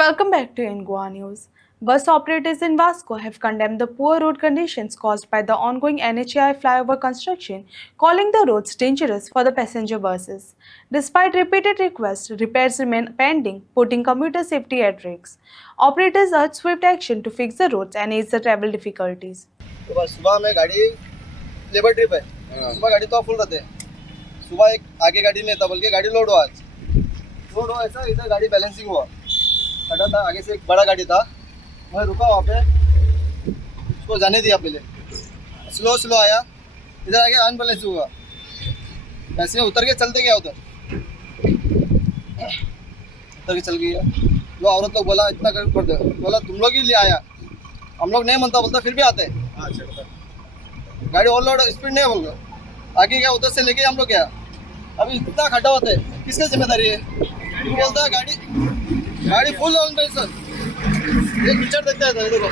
Welcome back to Ingua News. Bus operators in Vasco have condemned the poor road conditions caused by the ongoing NHAI flyover construction, calling the roads dangerous for the passenger buses. Despite repeated requests, repairs remain pending, putting commuter safety at risk. Operators urge swift action to fix the roads and ease the travel difficulties. तो बस सुबह में गाड़ी labour trip है। सुबह गाड़ी तो फुल रहते हैं। सुबह एक आगे गाड़ी नहीं था बल्कि गाड़ी लोड हुआ ऐसा इधर गाड़ी बैलेंसिंग हुआ खड़ा था। आगे से एक बड़ा गाड़ी था, मैं रुका वहाँ पे, उसको जाने दिया। पहले स्लो आया, इधर आगे अनबैलेंस हुआ, ऐसे उतर के चलते गया। उधर के चल गया। वो औरत लोग बोला इतना कर पड़ दे, बोला तुम लोग ही ले आया, हम लोग नहीं मनता बोलता फिर भी आते हैं। गाड़ी ओवरलोड स्पीड नहीं बोल आगे गया, उधर से लेके हम लोग गया। अभी इतना खड्डा होता है, किसकी जिम्मेदारी है? बोलता है गाड़ी फुल ऑन पे सर, एक पिक्चर देखता है। देखो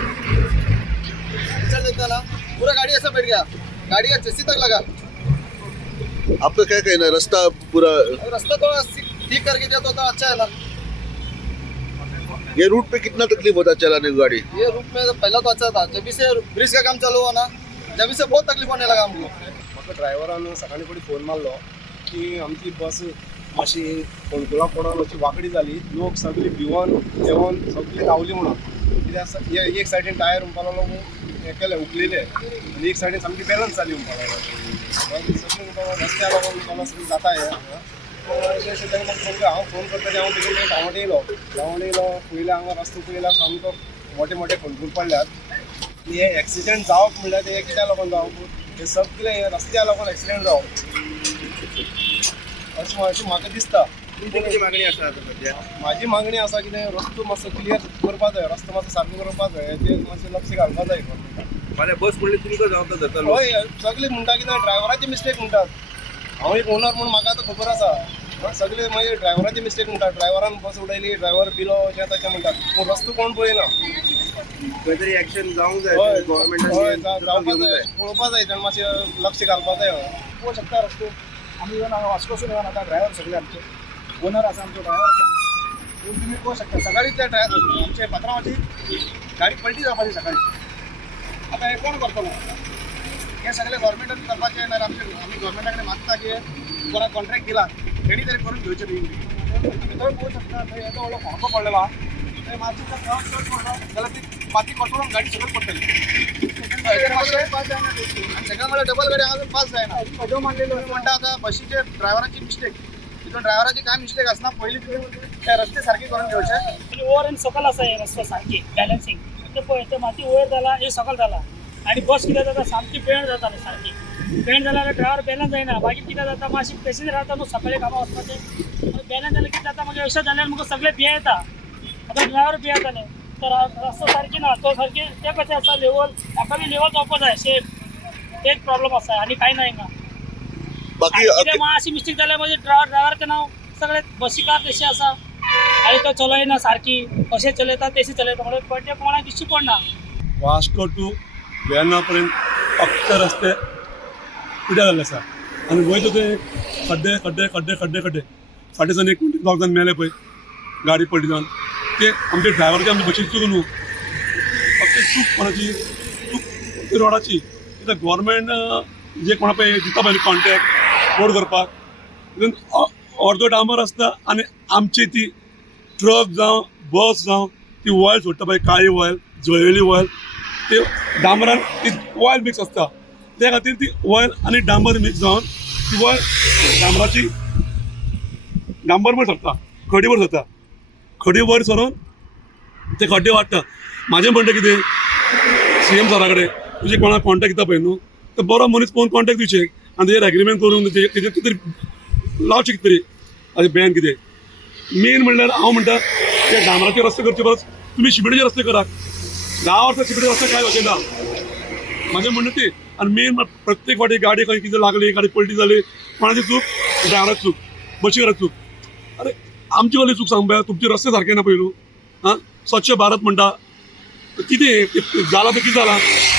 पिक्चर देखता है ना, पूरा गाड़ी ऐसा बैठ गया, गाड़ी का चेसी तक लगा। आपका क्या कहना है? रास्ता पूरा रास्ता तो ठीक करके दिया तो अच्छा है ना। ये रूट पे कितना तकलीफ होता है चलाने की गाड़ी? ये रूट में तो पहला तो अच्छा था, जब से ब्रिज का काम चालू हुआ ना, जब से बहुत तकलीफ होने लगा हमको। म्हाका ड्रायव्हरान सकाळी फुडें फोन मारलो की आमची बस मातशी फोंडकुला पडून अशी वांकडी जाली, लोक सगळी भिवून जेवण सगळी धांवली म्हणून। कित्याक एक सायडीन टायर म्हणपा लागलो हें केलें उकलिलें आनी एक सायडीन सामकी बॅलन्स जाली म्हणपा लागलो। सगळी रस्त्या लागून मला सगळी जाता हें हांव फोन करतलें, हांव बेगीन धांवत येयलो पयलीं हांगा रस्तो पयला सामको मोठे मोठे फोंडकूल पडल्यात। हे एक्सिडेंट जावप म्हणल्यार ते कित्या लागून जावप? हे सगळे रस्त्या लागून एक्सिडेंट जावप अशें म्हाका दिसता। किती मागणी आसा आता सध्या? म्हाजी मागणी आसा कितें, रस्तो मातसो क्लियर करपा जाय, रस्तो मातसो सारको करपा जाय, हेजेर मातशें लक्ष घालपा जाय। फाल्यां बस म्हणली तुमकां जबाबदार धरतलो? हय, सगळीं म्हणटा कितें ड्रायव्हराची मिस्टेक म्हणटात। हांव एक ओनर म्हणून म्हाका आतां खबर आसा, सगळे मागीर ड्रायव्हराची मिस्टेक म्हणटात। ड्रायव्हरान बस उडयली, ड्रायव्हर पिलो अशें तशें म्हणटात, पूण रस्तो कोण पळयना। खंय तरी एक्शन जावंक जाय, हय गव्हर्नमेंटान जावपा जाय, पळोवपा जाय, ताणें मातशें लक्ष घालपा जाय। पळोवंक शकता रस्तो आमी येवन हांगा वास्कोसून येवन आतां ड्रायव्हर सगळे आमचे ओनर आसा, आमचो ड्रायव्हर आसा, पूण तुमी पळोवंक शकता सकाळी त्या आमचे पात्रांवाची गाडी पलटी जावपाची सकाळी। आतां हें कोण करतलो? हें सगळें गव्हर्मेंटान करपाचें ना। आमी गव्हर्मेंटा कडेन मागता की कोणाक कॉन्ट्रॅक्ट दिला तेणी तरी करून घेवचें पयलीं। थंय पळोवंक शकता, थंय येदो व्हडलो फोंडको पडलेलो आहा, थंय मातशें चड पडलो जाल्यार ती माती कोसळून गाडी सकयल पडटली। आणि सगळ्या मला डबल गाडी हांगा पास जायना। पजो मांडलेलो म्हणटा आतां बसीचे ड्रायव्हराची मिस्टेक, तितून ड्रायव्हराची काय मिस्टेक आसना, पयलीं तुवें ते रस्ते सारके करून घेवचे। ओवर आणि सकल असा आहे रस्ता सारखी बॅलन्सिंग ते पळय ते माती वयर जाला एक सकल जाला आणि बस कितें जाता सामकी बेंड जाता सारकी बेंड जाल्यार ड्रायव्हर बॅलन्स जायना। मागीर कितें जाता मातशी पेसेंजर रावता न्हू सकाळी कामां वचपाचें, बॅलन्स जाल्यार कितें जाता मागीर अशें जाल्यार म्हाका सगळे भिये येता। आतां ड्रायव्हर भिये जाले तर रस्तो सारकी ना, तो सारके ते कशें आसा लेवल म्हाका बी लेवल जावपा जाय सेफ, एक प्रॉब्लेम आसा आनी कांय ना हिंगा। बाकी कितें मातशी मिस्टेक जाल्यार मागीर ड्रायव्हराचें नांव सगळे बसीकार तशें आसा आनी तो चलयना सारकी, अशें चलयता तशी चलयता म्हणून पडटे कोणाक दिश्टी पडना। वास्को टू वेर्ना पर्यंत फक्त रस्ते पिड्यार जाल्ले आसा आनी वयता ते खड्डे खड्डे खड्डे खड्डे खड्डे फाटीं सावन एक दोग जाण मेले पळय गाडी पलटी जावन, ते आमचे ड्रायव्हराची आमची बशीची चूक न्हू, फक्त चूक कोणाची, चूक रोडाची। कित्याक गव्हर्मेंट जे कोणा पळय दिता पळय कॉन्ट्रॅक्ट रोड करपाक, तितून अर्दो डांबर आसता आनी आमची ती ट्रक जावं बस जावं ती ऑयल सोडटा पळय, काळी ऑयल जळयली ऑयल, ते डांबरान ती ऑयल मिक्स आसता, त्या खातीर ती ऑयल आनी डांबर मिक्स जावन ती ऑयल डांबर वयर सरता, खडी वयर सरता, खडी वयर सरून ते खड्डे वाडटा। म्हाजें म्हणटा कितें, CM सरा कडेन तुजे कोणाक कॉन्टॅक्ट दिता पळय न्हू, तर बरो मनीस पळोवन कॉन्टॅक्ट दिवचे आनी तेजेर एग्रीमेंट करून तेजेर कितें तरी लावचें कितें तरी अशें बॅन कितें। मेन म्हणल्यार हांव म्हणटा ते डांबराचे रस्ते करचे परस तुमी शिमेटाचे रस्ते करात। 10 वर्सां शिमेटाचे रस्ते कांय जावचे ना म्हाजें म्हणणें तें। आनी मेन प्रत्येक फावटी गाडी खंय कितें लागली, गाडी पलटी जाली, कोणाची चूक? ड्रायव्हराची चूक, बशीकाराची चूक। अरे आमची वाली चूक सांग पळय, तुमचे रस्ते सारके ना पळय न्हू। स्वच्छ भारत म्हणटा कितें जाला तर कितें जाला?